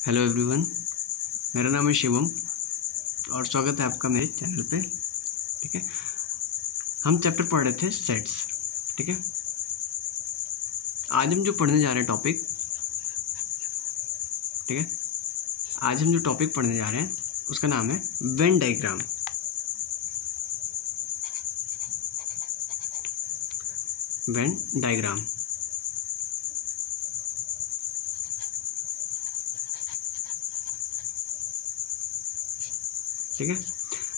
Hello everyone, मेरा नाम है शिवम और स्वागत है आपका मेरे चैनल पे। ठीक है, हम चैप्टर पढ़ रहे थे सेट्स। ठीक है, आज हम जो पढ़ने जा रहे हैं टॉपिक, ठीक है, आज हम जो टॉपिक पढ़ने जा रहे हैं उसका नाम है वेन डायग्राम। Venn diagram. ठीक है,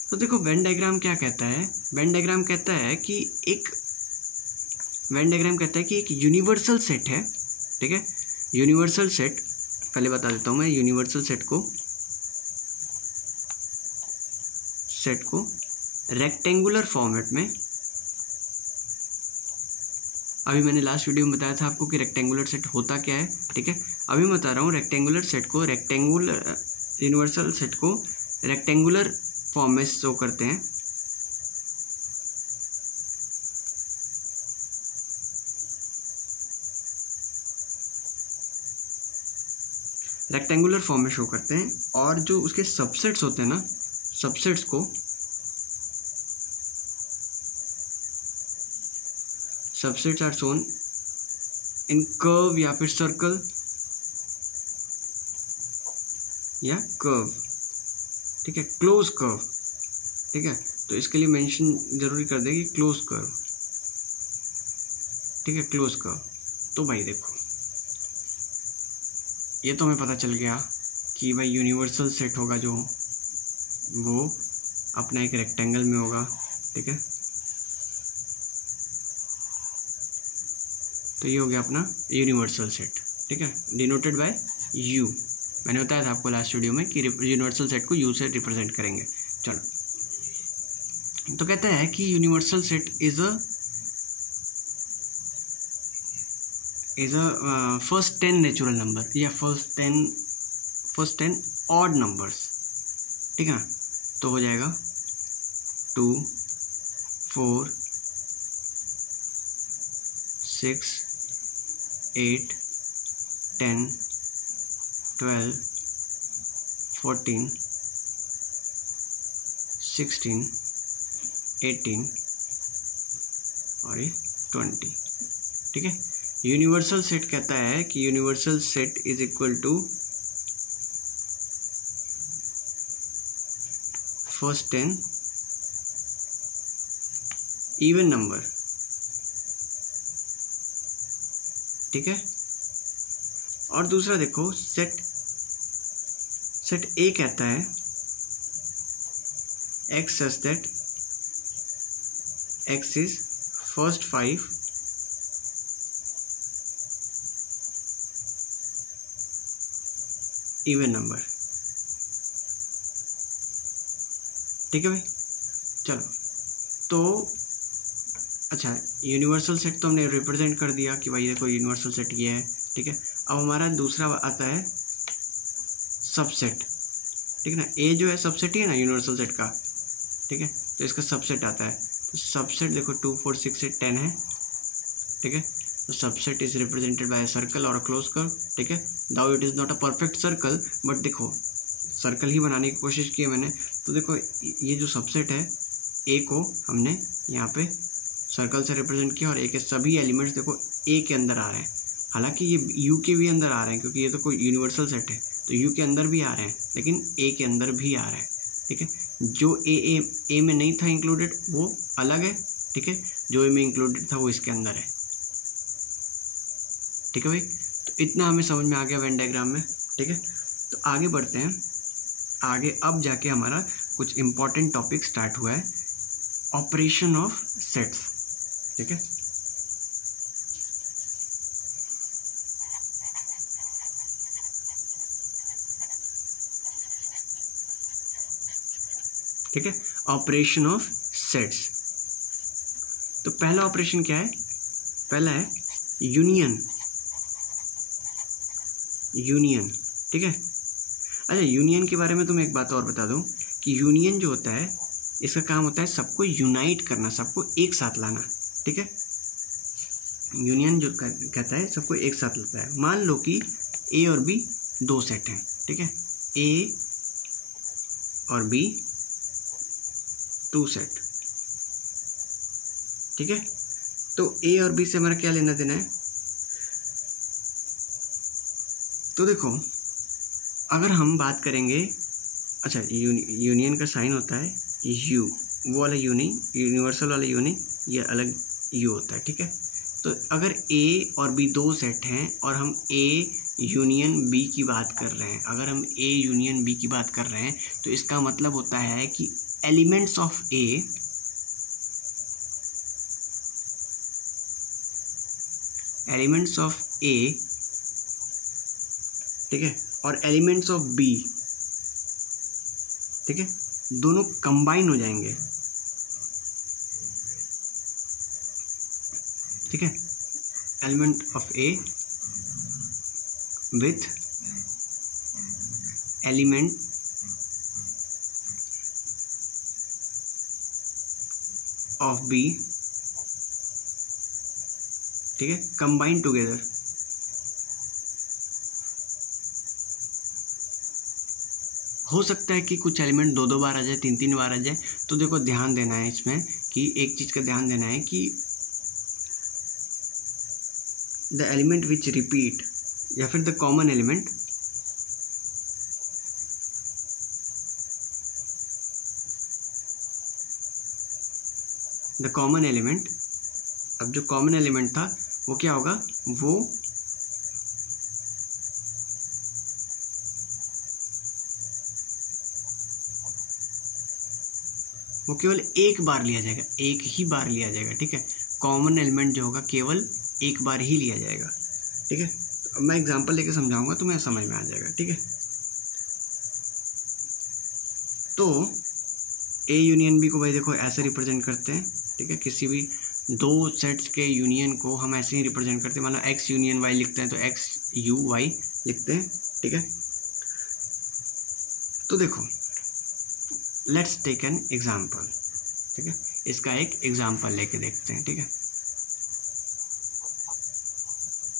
तो देखो वेन डायग्राम क्या कहता है। वेन डायग्राम कहता है कि एक यूनिवर्सल सेट है। ठीक है, यूनिवर्सल सेट, पहले बता देता हूँ मैं यूनिवर्सल सेट को रेक्टेंगुलर फॉर्मेट में, अभी मैंने लास्ट वीडियो में बताया था आपको कि रेक्टेंगुलर सेट होता क्या है। ठीक है, अभी मैं बता रहा हूँ यूनिवर्सल सेट को रेक्टेंगुलर फॉर्म में शो करते हैं। रेक्टेंगुलर फॉर्म में शो करते हैं और जो उसके सबसेट्स होते हैं ना, subsets are shown in curve या फिर सर्कल या कर्व। ठीक है, क्लोज कर्व। ठीक है, तो इसके लिए मेंशन जरूरी कर देगी क्लोज कर्व। ठीक है, क्लोज कर्व। तो भाई देखो, ये तो हमें पता चल गया कि भाई यूनिवर्सल सेट होगा जो वो अपना एक रेक्टेंगल में होगा। ठीक है, तो ये हो गया अपना यूनिवर्सल सेट। ठीक है, डिनोटेड बाय यू। मैंने बताया था आपको लास्ट वीडियो में कि यूनिवर्सल सेट को यू से रिप्रेजेंट करेंगे। चलो, तो कहता है कि universal set is a first 10 natural number या फर्स्ट 10 ऑड नंबर्स। ठीक है ना, तो हो जाएगा 2, 4, 6, 8, 10, 12, 14, 16, 18 और ये 20। ठीक है, यूनिवर्सल सेट कहता है कि universal set is equal to first 10 even number. ठीक है, और दूसरा देखो, सेट ए कहता है x such that x is first 5 even number. ठीक है भाई, चलो तो अच्छा, यूनिवर्सल सेट तो हमने रिप्रेजेंट कर दिया कि भाई देखो यूनिवर्सल सेट ये है। ठीक है, अब हमारा दूसरा आता है सबसेट। ठीक है ना, ए जो है सबसेट ही है ना यूनिवर्सल सेट का। ठीक है, तो इसका सबसेट आता है। तो सबसेट देखो 2, 4, 6, 8, 10 है। ठीक है, तो subset is represented by circle और क्लोज कर्व। ठीक है, though it is not a perfect circle, but देखो सर्कल ही बनाने की कोशिश की है मैंने। तो देखो ये जो सबसेट है, ए को हमने यहाँ पे सर्कल से रिप्रेजेंट किया और ए के सभी एलिमेंट्स देखो ए के अंदर आ रहे हैं। हालांकि ये यू के भी अंदर आ रहे हैं क्योंकि ये तो कोई यूनिवर्सल सेट है, तो यू के अंदर भी आ रहे हैं, लेकिन ए के अंदर भी आ रहे हैं। ठीक है, जो ए में नहीं था इंक्लूडेड वो अलग है। ठीक है, जो ए में इंक्लूडेड था वो इसके अंदर है। ठीक है भाई, तो इतना हमें समझ में आ गया वेन डायग्राम में। ठीक है, तो आगे बढ़ते हैं। आगे अब जाके हमारा कुछ इंपॉर्टेंट टॉपिक स्टार्ट हुआ है, ऑपरेशन ऑफ सेट्स। ठीक है, ठीक है, ऑपरेशन ऑफ सेट्स। तो पहला ऑपरेशन क्या है? पहला है यूनियन। ठीक है, अच्छा यूनियन के बारे में तुम्हें एक बात और बता दूं कि यूनियन जो होता है इसका काम होता है सबको यूनाइट करना, सबको एक साथ लाना। ठीक है, यूनियन जो कहता है सबको एक साथ लाता है। मान लो कि ए और बी दो सेट हैं, ठीक है, ए और बी 2 सेट, ठीक है। तो ए और बी से हमारा क्या लेना देना है, तो देखो अगर हम बात करेंगे, अच्छा यूनियन का साइन होता है यू, वो वाला यू नहीं, यूनिवर्सल वाला यू नहीं, ये अलग यू होता है, ठीक है। तो अगर ए और बी 2 सेट हैं और हम ए यूनियन बी की बात कर रहे हैं, अगर हम ए यूनियन बी की बात कर रहे हैं तो इसका मतलब होता है कि एलिमेंट्स ऑफ ए ठीक है और एलिमेंट्स ऑफ बी, ठीक है, दोनों कंबाइन हो जाएंगे, ठीक है। Element of A with element of B, ठीक है, कंबाइन टुगेदर। हो सकता है कि कुछ एलिमेंट 2-2 बार आ जाए, 3-3 बार आ जाए। तो देखो ध्यान देना है इसमें कि एक चीज का ध्यान देना है कि द एलिमेंट विच रिपीट या फिर द कॉमन एलिमेंट, अब जो कॉमन एलिमेंट था वो क्या होगा, वो केवल एक बार लिया जाएगा, एक ही बार लिया जाएगा, ठीक है। कॉमन एलिमेंट जो होगा केवल एक बार ही लिया जाएगा, ठीक है। तो अब मैं एग्जांपल लेके समझाऊंगा तो मैं समझ में आ जाएगा, ठीक है। तो ए यूनियन बी को भाई देखो ऐसे रिप्रेजेंट करते हैं, ठीक है। किसी भी 2 सेट्स के यूनियन को हम ऐसे ही रिप्रेजेंट करते हैं, मतलब एक्स यूनियन वाई लिखते हैं तो एक्स यू वाई लिखते हैं, ठीक है। तो देखो लेट्स टेक एन एग्जाम्पल, ठीक है। इसका एक एग्जाम्पल लेके देखते हैं, ठीक है।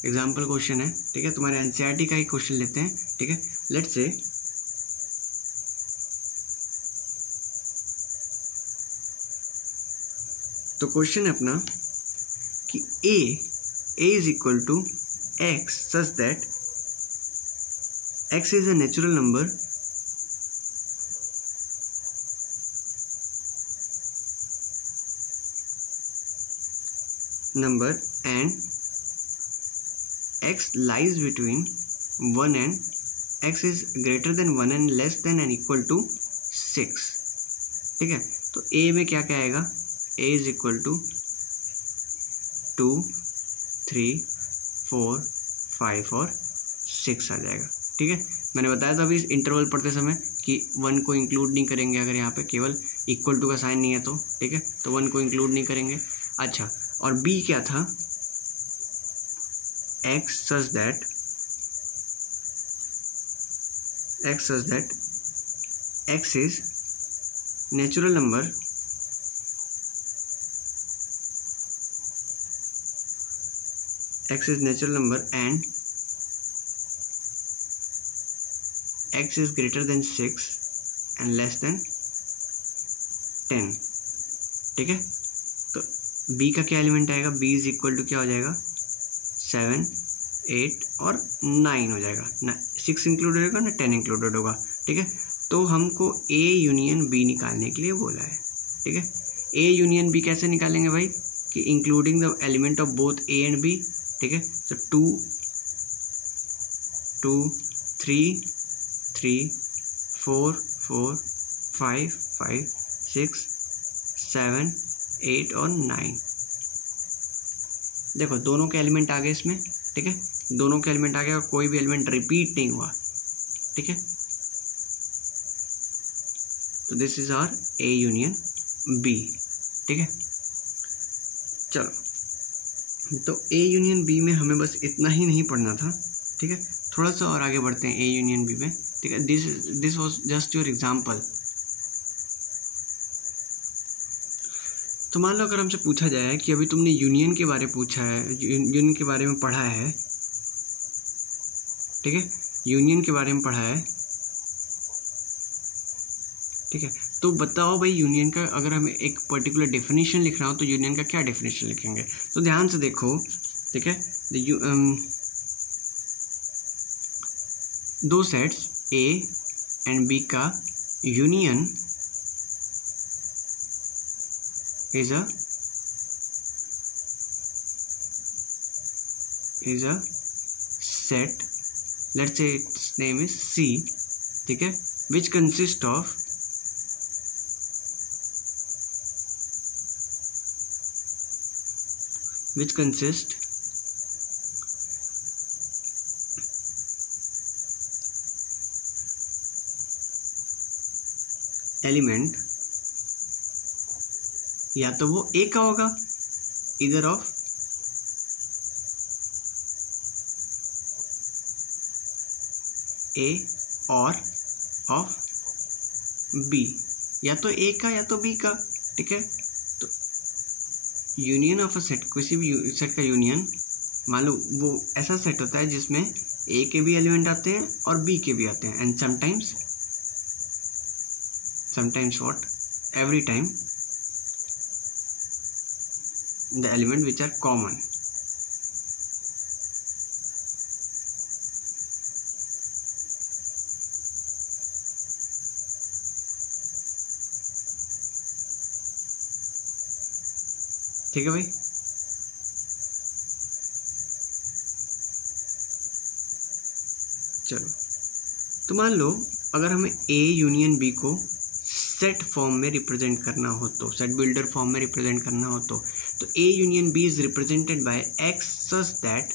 एग्जाम्पल क्वेश्चन है, ठीक है, तुम्हारे एनसीईआरटी का ही क्वेश्चन लेते हैं, ठीक है। लेट्स से तो क्वेश्चन है अपना कि a is equal to x such that x is a natural number and x lies between 1 and x is greater than 1 and less than and equal to 6, ठीक है। तो a में क्या क्या आएगा, a इज इक्वल टू 2, 3, 4, 5 और 6 आ जाएगा, ठीक है। मैंने बताया था अभी इंटरवल पढ़ते समय कि 1 को इंक्लूड नहीं करेंगे, अगर यहाँ पे केवल इक्वल टू का साइन नहीं है तो, ठीक है, तो 1 को इंक्लूड नहीं करेंगे। अच्छा, और b क्या था, x such that x is natural number and x is greater than 6 and less than 10, ठीक है। तो b का क्या एलिमेंट आएगा, b इज इक्वल टू क्या हो जाएगा, 7, 8 और 9 हो जाएगा ना, 6 इंक्लूडेड होगा ना 10 इंक्लूडेड होगा, ठीक है। तो हमको a यूनियन b निकालने के लिए बोला है, ठीक है। a यूनियन b कैसे निकालेंगे भाई, कि including the element of both a and b, ठीक है। तो 2, 3, 4, 5, 6, 7, 8 और 9, देखो दोनों के एलिमेंट आ गए इसमें, ठीक है, दोनों के एलिमेंट आ गए और कोई भी एलिमेंट रिपीट नहीं हुआ, ठीक है। तो this is our A union B, ठीक है। चलो, तो ए यूनियन बी में हमें बस इतना ही नहीं पढ़ना था, ठीक है। थोड़ा सा और आगे बढ़ते हैं ए यूनियन बी में, ठीक है। This was just your example. तो मान लो अगर हमसे पूछा जाए कि अभी तुमने यूनियन के बारे में पूछा है, यूनियन के बारे में पढ़ा है, ठीक है, यूनियन के बारे में पढ़ा है, ठीक है। तो बताओ भाई यूनियन का अगर हमें एक पर्टिकुलर डेफिनेशन लिखना हो तो यूनियन का क्या डेफिनेशन लिखेंगे? तो ध्यान से देखो, ठीक है। दो सेट्स ए एंड बी का union is a set, let's say its name is C, ठीक है, which consist एलिमेंट या तो वो ए का होगा, इधर ऑफ ए और ऑफ बी, या तो ए का या तो बी का, ठीक है। तो यूनियन ऑफ अ सेट, किसी भी सेट का यूनियन, मान लो वो ऐसा सेट होता है जिसमें ए के भी एलिमेंट आते हैं और बी के भी आते हैं, and sometimes what, every time the element which are common, ठीक है भाई। चलो, तो मान लो अगर हमें ए यूनियन बी को सेट फॉर्म में रिप्रेजेंट करना हो, तो सेट बिल्डर फॉर्म में रिप्रेजेंट करना हो तो A union B is represented by X such that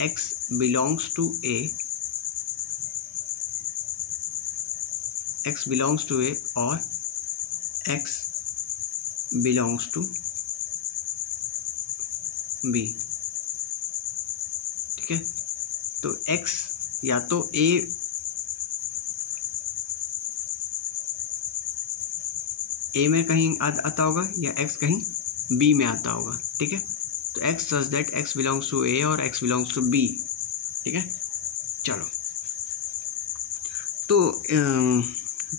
X belongs to A, X belongs to A और X belongs to B, ठीक है। तो X या तो A में कहीं आता होगा या X कहीं B में आता होगा, ठीक है। तो X such that X belongs to A और X बिलोंग्स टू B, ठीक है। चलो, तो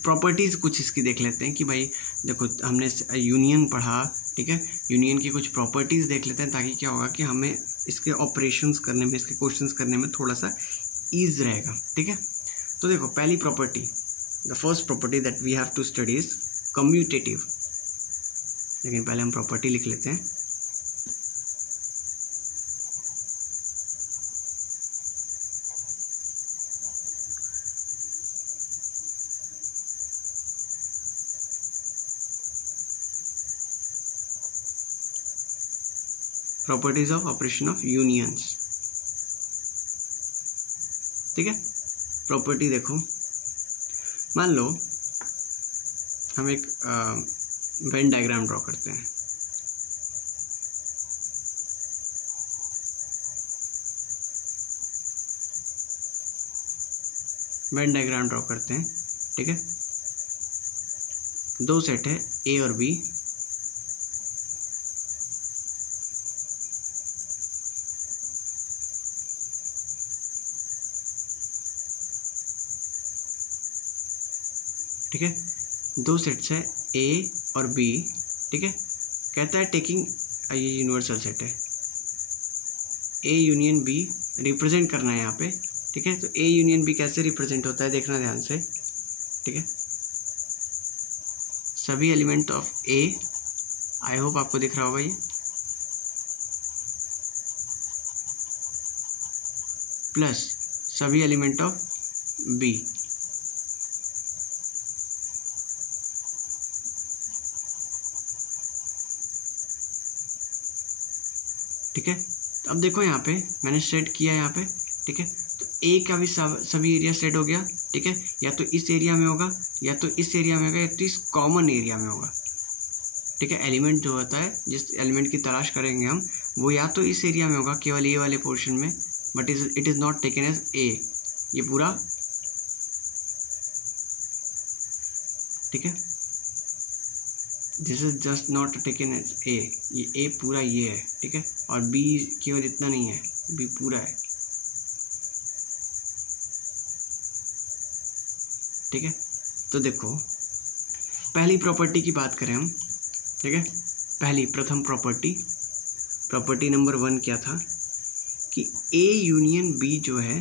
प्रॉपर्टीज कुछ इसकी देख लेते हैं कि भाई देखो हमने यूनियन पढ़ा, ठीक है। यूनियन की कुछ प्रॉपर्टीज देख लेते हैं ताकि क्या होगा कि हमें इसके ऑपरेशंस करने में, इसके क्वेश्चंस करने में थोड़ा सा ईज रहेगा, ठीक है। तो देखो पहली property, the first property that we have to study is commutative. लेकिन पहले हम प्रॉपर्टी लिख लेते हैं। Properties of operation of unions, ठीक है। प्रॉपर्टी देखो, मान लो हम एक वेन डायग्राम ड्रॉ करते हैं। वेन डायग्राम ड्रॉ करते हैं, ठीक है। दो सेट है ए और बी, ठीक है। दो सेट्स है ए और बी, ठीक है। कहता है टेकिंग, ये यूनिवर्सल सेट है, ए यूनियन बी रिप्रेजेंट करना है यहाँ पे, ठीक है। तो ए यूनियन बी कैसे रिप्रेजेंट होता है देखना ध्यान से, ठीक है। सभी element of A, I hope आपको दिख रहा होगा ये, प्लस सभी एलिमेंट ऑफ बी, ठीक है। तो अब देखो यहाँ पे मैंने सेट किया यहाँ पे, ठीक है। तो ए का भी सभी एरिया सेट हो गया, ठीक है। या तो इस एरिया में होगा, या तो इस एरिया में होगा, या तो इस कॉमन एरिया में होगा, ठीक है। एलिमेंट जो होता है, जिस एलिमेंट की तलाश करेंगे हम, वो या तो इस एरिया में होगा केवल ए वाले पोर्शन में, but it is not taken as A, ये पूरा, ठीक है। This is just not taken as A, ये ए पूरा ये है, ठीक है। और बी केवल इतना नहीं है, बी पूरा है, ठीक है। तो देखो पहली प्रॉपर्टी की बात करें हम, ठीक है, प्रथम प्रॉपर्टी नंबर 1 क्या था कि A यूनियन B जो है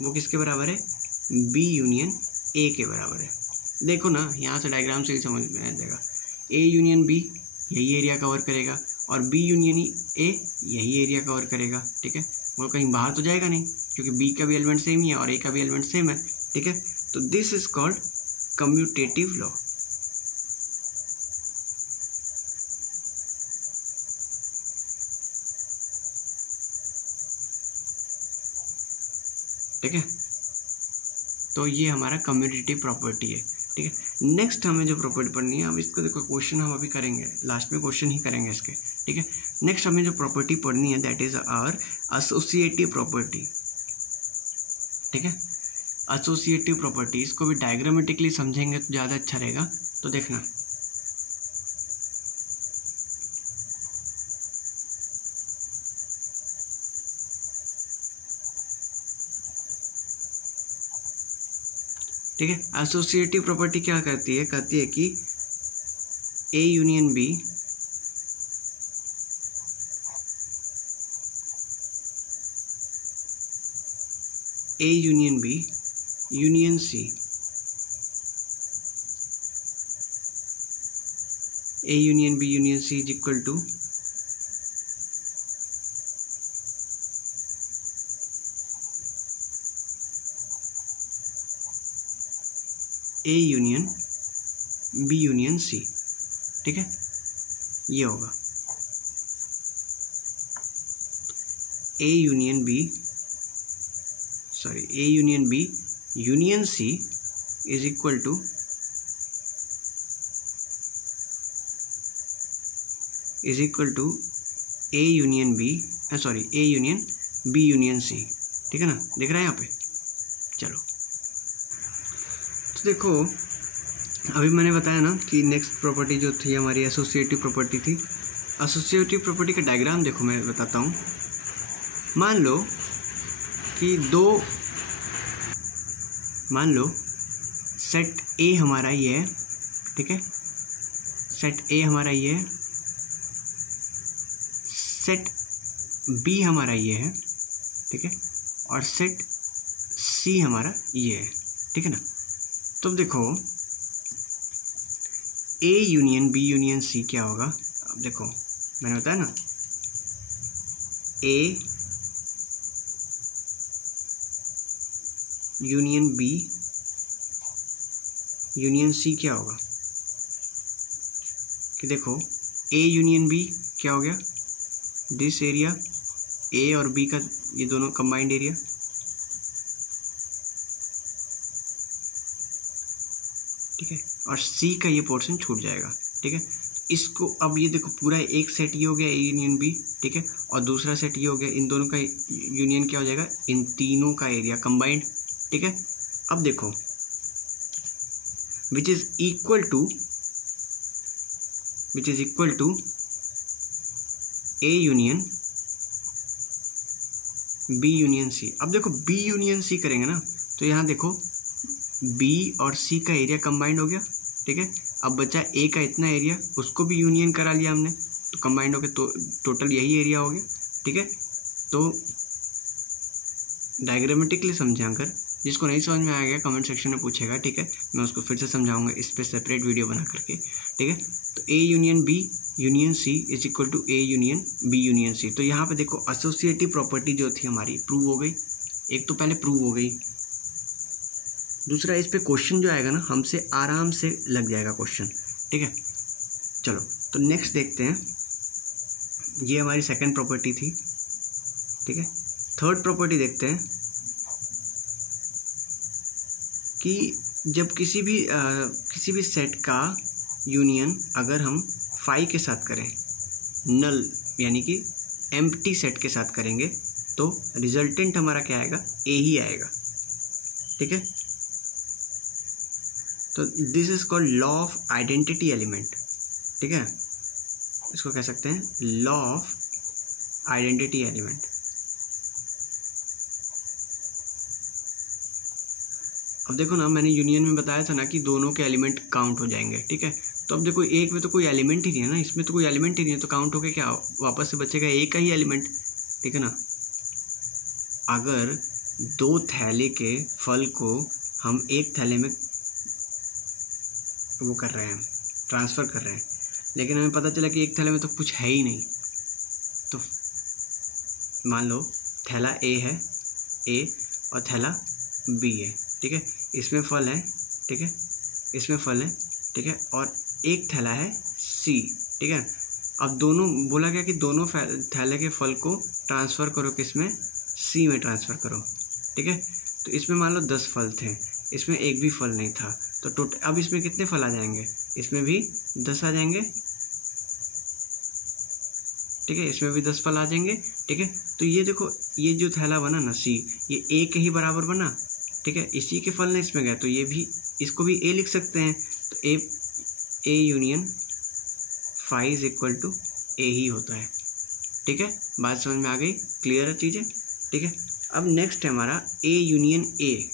वो किसके बराबर है, B यूनियन A के बराबर है। देखो ना यहाँ से डायग्राम से ही समझ में आ जाएगा, A यूनियन B यही एरिया कवर करेगा और B यूनियन A यही एरिया कवर करेगा, ठीक है। वो कहीं बाहर तो जाएगा नहीं क्योंकि B का भी एलिमेंट सेम ही है और A का भी एलिमेंट सेम है, ठीक है। तो this is called commutative law. ठीक है, तो ये हमारा कम्यूटेटिव प्रॉपर्टी है, ठीक है। नेक्स्ट हमें जो प्रॉपर्टी पढ़नी है, अब इसको देखो क्वेश्चन हम अभी करेंगे, लास्ट में क्वेश्चन ही करेंगे इसके, ठीक है। नेक्स्ट हमें जो प्रॉपर्टी पढ़नी है that is our associative property, ठीक है। एसोसिएटिव प्रॉपर्टी, इसको भी डायग्रामेटिकली समझेंगे तो ज़्यादा अच्छा रहेगा, तो देखना। ठीक है, एसोसिएटिव प्रॉपर्टी क्या कहती है कि A union B union C, A union B union C is equal to A union B union C, ठीक है। ये होगा A union B union C is equal to A union B union C, ठीक है ना, दिख रहा है यहाँ पे। चलो तो देखो अभी मैंने बताया ना कि नेक्स्ट प्रॉपर्टी जो थी हमारी एसोसिएटिव प्रॉपर्टी थी। एसोसिएटिव प्रॉपर्टी का डायग्राम देखो मैं बताता हूँ। मान लो सेट ए हमारा ये है, ठीक है, सेट ए हमारा ये है, सेट बी हमारा ये है, ठीक है, और सेट सी हमारा ये है, ठीक है ना। तो देखो A union B union C क्या होगा, अब देखो मैंने बताया ना, A union B union C क्या होगा कि देखो A यूनियन B क्या हो गया, दिस एरिया A और B का ये दोनों कंबाइंड एरिया, ठीक है, और C का ये पोर्शन छूट जाएगा, ठीक है। इसको अब ये देखो पूरा एक सेट ये हो गया A यूनियन B, ठीक है, और दूसरा सेट ये हो गया, इन दोनों का यूनियन क्या हो जाएगा, इन तीनों का एरिया कंबाइंड, ठीक है। अब देखो which is equal to A union B union C। अब देखो B यूनियन C करेंगे ना तो यहाँ देखो B और C का एरिया कंबाइंड हो गया, ठीक है। अब बचा A का इतना एरिया, उसको भी यूनियन करा लिया हमने तो कंबाइंड हो गया, तो टोटल यही एरिया हो गया, ठीक है। तो डायग्रामेटिकली समझें, अगर जिसको नहीं समझ में आ गया कमेंट सेक्शन में पूछेगा, ठीक है, मैं उसको फिर से समझाऊंगा इस पर सेपरेट वीडियो बना करके, ठीक है। तो A union B union C is equal to A union B union C। तो यहाँ पे देखो एसोसिएटिव प्रॉपर्टी जो थी हमारी प्रूव हो गई, एक तो पहले प्रूव हो गई, दूसरा इस पे क्वेश्चन जो आएगा ना हमसे आराम से लग जाएगा क्वेश्चन, ठीक है। चलो तो नेक्स्ट देखते हैं, ये हमारी सेकंड प्रॉपर्टी थी, ठीक है। थर्ड प्रॉपर्टी देखते हैं कि जब किसी भी सेट का यूनियन अगर हम फाई के साथ करें, नल यानी कि एम्प्टी सेट के साथ करेंगे, तो रिजल्टेंट हमारा क्या आएगा, ए ही आएगा, ठीक है। तो this is called law of identity element, ठीक है, इसको कह सकते हैं लॉ ऑफ आइडेंटिटी एलिमेंट। अब देखो ना, मैंने यूनियन में बताया था ना कि दोनों के एलिमेंट काउंट हो जाएंगे, ठीक है। तो अब देखो एक में तो कोई एलिमेंट ही नहीं है ना, इसमें तो कोई एलिमेंट ही नहीं है, तो काउंट होके क्या वापस से बचेगा एक का ही एलिमेंट, ठीक है ना। अगर दो थैले के फल को हम एक थैले में वो कर रहे हैं, ट्रांसफ़र कर रहे हैं, लेकिन हमें पता चला कि एक थैले में तो कुछ है ही नहीं, तो मान लो थैला ए है, ए और थैला बी है, ठीक है। इसमें फल है, ठीक है, इसमें फल है, ठीक है, और एक थैला है सी, ठीक है। अब दोनों बोला गया कि दोनों थैले के फल को ट्रांसफ़र करो, किसमें, सी में ट्रांसफ़र करो, ठीक है। तो इसमें मान लो 10 फल थे, इसमें एक भी फल नहीं था, तो टोटल अब इसमें कितने फल आ जाएंगे, इसमें भी 10 आ जाएंगे, ठीक है, इसमें भी 10 फल आ जाएंगे, ठीक है। तो ये देखो, ये जो थैला बना ना सी, ये ए के ही बराबर बना, ठीक है, इसी के फल ने इसमें गए, तो ये भी, इसको भी ए लिख सकते हैं, तो A union phi is equal to A ही होता है, ठीक है। बात समझ में आ गई, क्लियर है चीज़ें, ठीक है। अब नेक्स्ट है हमारा ए यूनियन ए।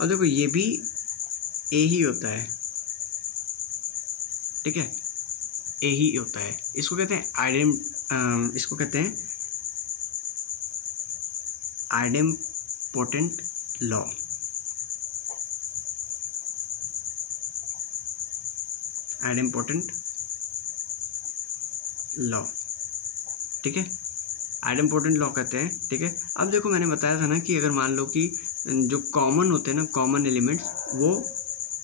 और देखो ये भी ए ही होता है, ठीक है, ए ही होता है। इसको कहते हैं इसको कहते हैं आइडेम्पोटेंट लॉ, आइडेम्पोटेंट लॉ, ठीक है, आइडेम्पोटेंट लॉ कहते हैं, ठीक है। अब देखो मैंने बताया था ना कि अगर मान लो कि जो कॉमन होते हैं ना, कॉमन एलिमेंट्स, वो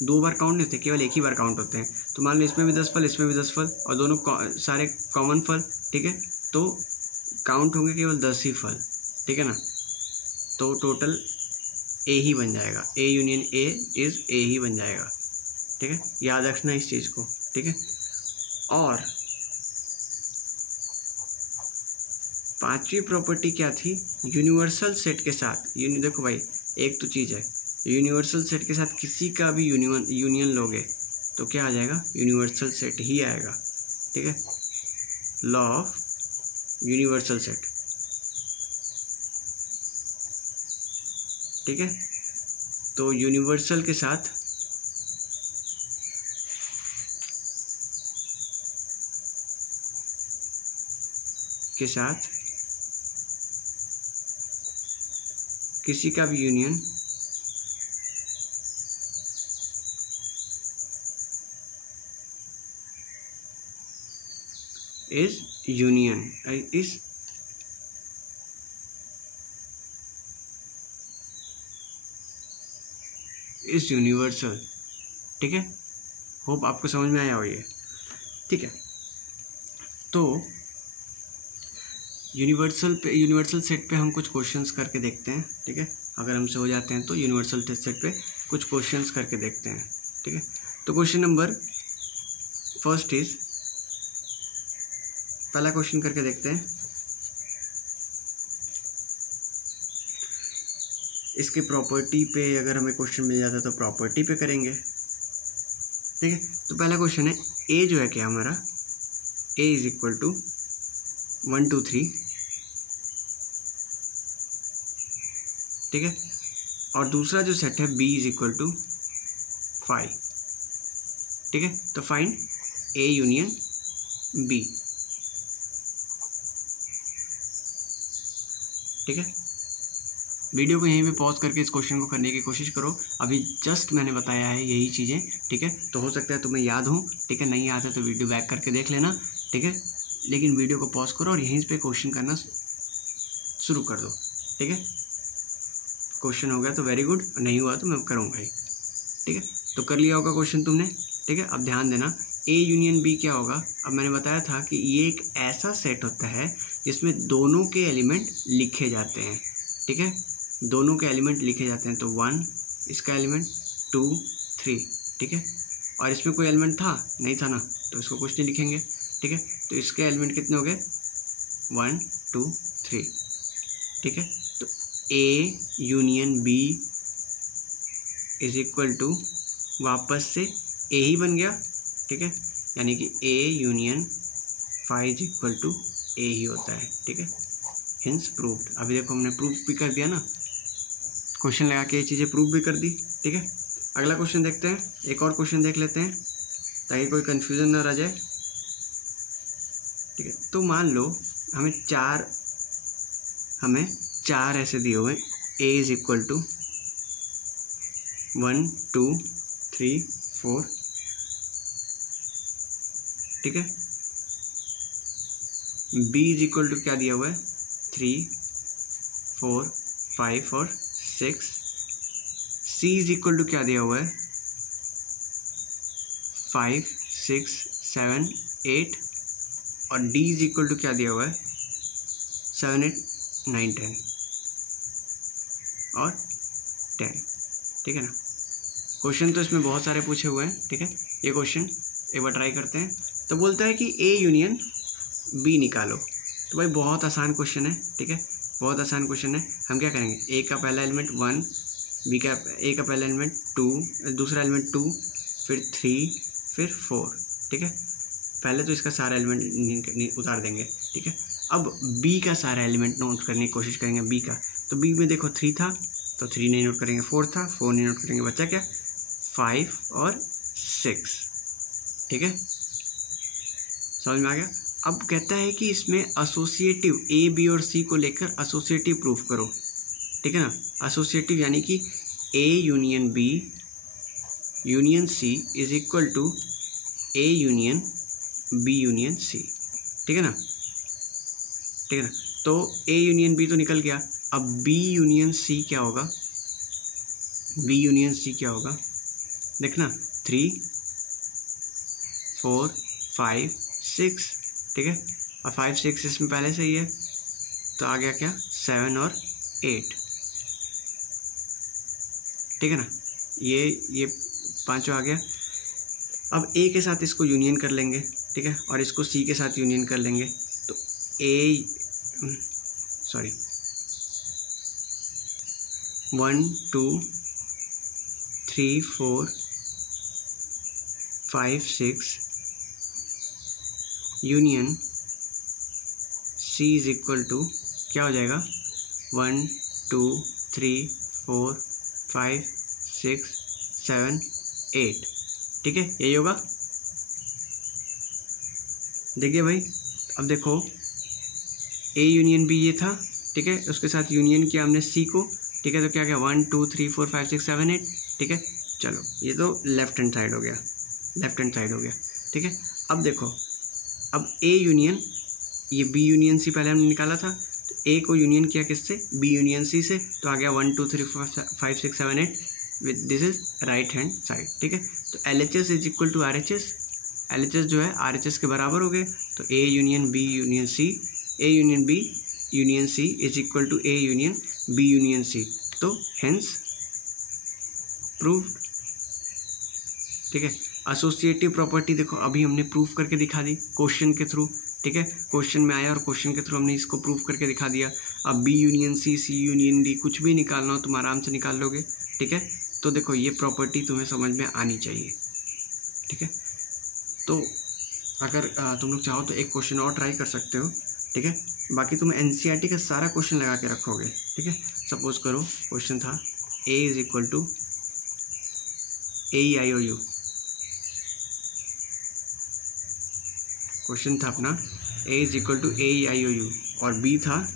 2 बार काउंट नहीं होते, केवल एक ही बार काउंट होते हैं। तो मान लो इसमें भी 10 फल, इसमें भी 10 फल, और दोनों सारे कॉमन फल, ठीक है, तो काउंट होंगे केवल 10 ही फल, ठीक है ना। तो टोटल ए ही बन जाएगा, A union A is a ही बन जाएगा, ठीक है, याद रखना इस चीज़ को, ठीक है। और पांचवी प्रॉपर्टी क्या थी, यूनिवर्सल सेट के साथ, देखो भाई एक तो चीज़ है, यूनिवर्सल सेट के साथ किसी का भी यूनियन लोगे तो क्या आ जाएगा, यूनिवर्सल सेट ही आएगा, ठीक है, लॉ ऑफ यूनिवर्सल सेट, ठीक है। तो यूनिवर्सल के साथ किसी का भी union is union is universal, ठीक है। होप आपको समझ में आया हो ये, ठीक है। तो यूनिवर्सल सेट पे हम कुछ क्वेश्चंस करके देखते हैं, ठीक है। अगर हमसे हो जाते हैं तो यूनिवर्सल सेट पे कुछ क्वेश्चंस करके देखते हैं, ठीक है। तो क्वेश्चन नंबर फर्स्ट इज, पहला क्वेश्चन करके देखते हैं। इसके प्रॉपर्टी पे अगर हमें क्वेश्चन मिल जाता है तो प्रॉपर्टी पे करेंगे, ठीक है। तो पहला क्वेश्चन है, ए जो है क्या हमारा, ए इज इक्वल टू 1 2 3, ठीक है। और दूसरा जो सेट है बी इज इक्वल टू 5, ठीक है। तो फाइंड ए यूनियन बी, ठीक है। वीडियो को यहीं पे पॉज करके इस क्वेश्चन को करने की कोशिश करो। अभी जस्ट मैंने बताया है यही चीज़ें, ठीक है। तो हो सकता है तुम्हें याद हो, ठीक है, नहीं आता तो वीडियो बैक करके देख लेना, ठीक है। लेकिन वीडियो को पॉज करो और यहीं पे क्वेश्चन करना शुरू कर दो, ठीक है। क्वेश्चन हो गया तो वेरी गुड, नहीं हुआ तो मैं करूँगा ही, ठीक है। तो कर लिया होगा क्वेश्चन तुमने, ठीक है। अब ध्यान देना, ए यूनियन बी क्या होगा। अब मैंने बताया था कि ये एक ऐसा सेट होता है जिसमें दोनों के एलिमेंट लिखे जाते हैं, ठीक है, दोनों के एलिमेंट लिखे जाते हैं। तो 1 इसका एलिमेंट, 2 3, ठीक है। और इसमें कोई एलिमेंट था नहीं था ना, तो इसको कुछ नहीं लिखेंगे, ठीक है। तो इसके एलिमेंट कितने हो गए, 1 2 3, ठीक है। तो A union B is equal to वापस से ए ही बन गया, ठीक है, यानी कि A union 5 is equal to A ही होता है, ठीक है, हिंस प्रूव्ड। अभी देखो हमने प्रूफ भी कर दिया ना, क्वेश्चन लगा के ये चीज़ें प्रूव भी कर दी, ठीक है। अगला क्वेश्चन देखते हैं, एक और क्वेश्चन देख लेते हैं ताकि कोई कन्फ्यूजन ना रह जाए, ठीक है। तो मान लो हमें चार ऐसे दिए हुए, ए इज इक्वल टू 1 2 3 4, ठीक है। बी इज इक्वल टू क्या दिया हुआ है 3 4 5 और 6। सी इज इक्वल टू क्या दिया हुआ है 5 6 7 8 और डी इज इक्वल टू क्या दिया हुआ है 7 8 9 10 और 10, ठीक है ना। क्वेश्चन तो इसमें बहुत सारे पूछे हुए हैं, ठीक है। ये क्वेश्चन एक बार ट्राई करते हैं। तो बोलता है कि ए यूनियन बी निकालो। तो भाई बहुत आसान क्वेश्चन है, ठीक है, बहुत आसान क्वेश्चन है। हम क्या करेंगे, ए का पहला एलिमेंट 1, बी का ए का पहला एलिमेंट 2, दूसरा एलिमेंट 2, फिर 3, फिर 4, ठीक है। पहले तो इसका सारा एलिमेंट उतार देंगे, ठीक है। अब बी का सारा एलिमेंट नोट करने की कोशिश करेंगे बी का। तो बी में देखो 3 था तो 3 नहीं नोट करेंगे, 4 था 4 नहीं नोट करेंगे, बच्चा क्या 5 और 6, ठीक है, समझ में आ गया। अब कहता है कि इसमें एसोसिएटिव ए बी और सी को लेकर एसोसिएटिव प्रूफ करो, ठीक है ना। एसोसिएटिव यानी कि A union B union C is equal to A union B union C, ठीक है ना, ठीक है ना। तो ए यूनियन बी तो निकल गया, अब बी यूनियन सी क्या होगा, बी यूनियन सी क्या होगा देखना 3 4 5 6, ठीक है। और 5 6 इसमें पहले से ही है तो आ गया क्या 7 और 8, ठीक है ना। ये पांचों आ गया। अब ए के साथ इसको यूनियन कर लेंगे, ठीक है, और इसको सी के साथ यूनियन कर लेंगे। तो A 1 2 3 4 5 6 union C is equal to क्या हो जाएगा 1 2 3 4 5 6 7 8, ठीक है, यही होगा। देखिए भाई, अब देखो ए यूनियन बी ये था, ठीक है, उसके साथ यूनियन किया हमने सी को, ठीक है। तो क्या 1 2 3 4 5 6 7 8, ठीक है। चलो ये तो लेफ्ट हैंड साइड हो गया, लेफ्ट हैंड साइड हो गया, ठीक है। अब देखो, अब ए यूनियन ये बी यूनियन सी पहले हमने निकाला था, तो ए को यूनियन किया किससे बी यूनियन सी से, तो आ गया 1 2 3 4 5 6 7 8 with this is right hand side, ठीक है। तो LHS is equal to RHS, LHS जो है RHS के बराबर हो गए। तो A union B union C, A union B union C is equal to A union B union C, तो हेंस प्रूव्ड, ठीक है। एसोसिएटिव प्रॉपर्टी देखो अभी हमने प्रूफ करके दिखा दी क्वेश्चन के थ्रू, ठीक है, क्वेश्चन में आया और क्वेश्चन के थ्रू हमने इसको प्रूफ करके दिखा दिया। अब बी यूनियन सी, सी यूनियन डी, कुछ भी निकालना हो तुम आराम से निकाल लोगे, ठीक है। तो देखो ये प्रॉपर्टी तुम्हें समझ में आनी चाहिए, ठीक है। तो अगर तुम लोग चाहो तो एक क्वेश्चन और ट्राई कर सकते हो, ठीक है। बाकी तुम NCERT का सारा क्वेश्चन लगा के रखोगे, ठीक है। सपोज करो क्वेश्चन था A is equal to AEIOU, question था अपना A is equal to AEIOU और बी था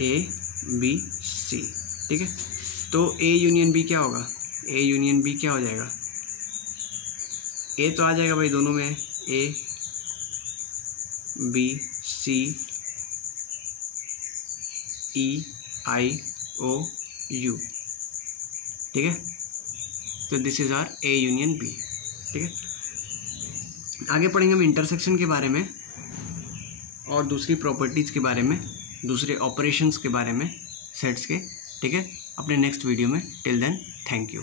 ABC, ठीक है। तो ए यूनियन बी क्या होगा, ए यूनियन बी क्या हो जाएगा, ए तो आ जाएगा भाई दोनों में, A B C EIOU, ठीक है। तो this is our A union B, ठीक है। आगे पढ़ेंगे हम इंटरसेक्शन के बारे में और दूसरी प्रॉपर्टीज़ के बारे में, दूसरे ऑपरेशंस के बारे में सेट्स के, ठीक है, अपने नेक्स्ट वीडियो में। Till then thank you.